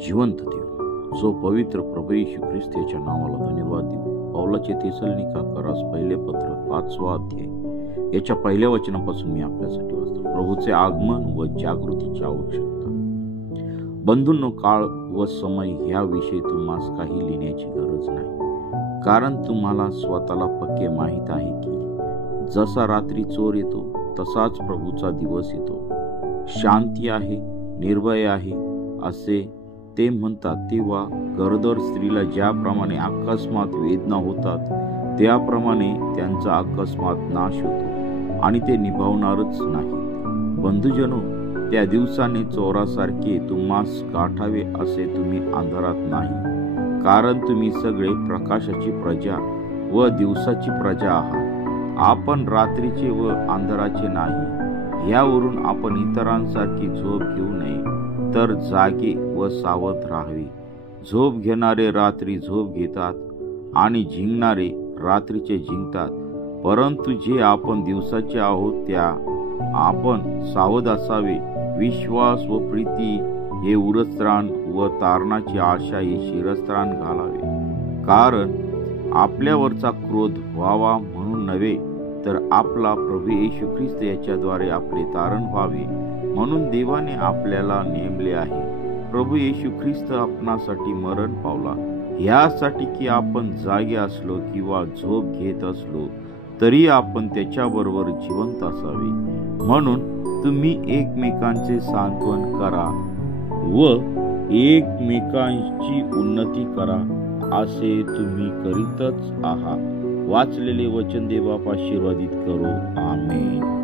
जिवंत देव, जो पवित्र प्रभू येशू ख्रिस्त याच्या नावाला धन्यवाद देऊ। पौलाचे तेसलोनिकेकरास पहिले पत्र 5वा अध्याय याच्या पहिल्या वचनापासून मी आपल्यासाठी वाचतो। प्रभूचे आगमन व जागृतीची आवश्यकता। बंधूंनो, काळ व समय ह्याविषयी तुम्हास काही लिहिण्याची गरज नाही, कारण तुम्हाला स्वतःला पक्के माहीत आहे की जसा रात्री चोर येतो तसाच प्रभूचा दिवस येतो। शांती आहे, निर्भय आहे असे ते म्हणतात, तेव्हा गरोदर स्त्रीला ज्याप्रमाणे अकस्मात वेदना होतात त्याप्रमाणे त्यांचा अकस्मात नाश होतो आणि ते निभावणारच नाही। बंधुजनो, त्या दिवसाने चोरासारखे तुम्हास गाठावे असे तुम्ही अंधारात नाही, कारण तुम्ही सगळे प्रकाशाची प्रजा व दिवसाची प्रजा आहात। आपण रात्रीचे व अंधाराचे नाही। यावरून आपण इतरांसारखी झोप घेऊ नये, तर जागे व सावध राहावे। झोप घेणारे रात्री झोप घेतात आणि झिंगणारे रात्रीचे झिंगतात, परंतु जे आपण दिवसाचे आहोत त्या आपण सावध असावे। विश्वास व प्रीती हे उरस्त्राण व तारणाची आशा हे शिरस्त्राण घालावे, कारण आपल्यावरचा क्रोध व्हावा म्हणून नव्हे, तर आपला प्रभू येशू ख्रिस्त याच्याद्वारे आपले तारण व्हावे म्हणून देवाने आपल्याला नेमले आहे। प्रभू येशू ख्रिस्त आपणासाठी मरण पावला, यासाठी की आपण जागे असलो किंवा झोप घेत असलो तरी आपण त्याच्याबरोबर जिवंत असावे। म्हणून तुम्ही एकमेकांचे सांत्वन करा व एकमेकांची उन्नती करा, असे तुम्ही करीतच आहात। वाचलेले वचन देव आशीर्वादित करो। आमेन।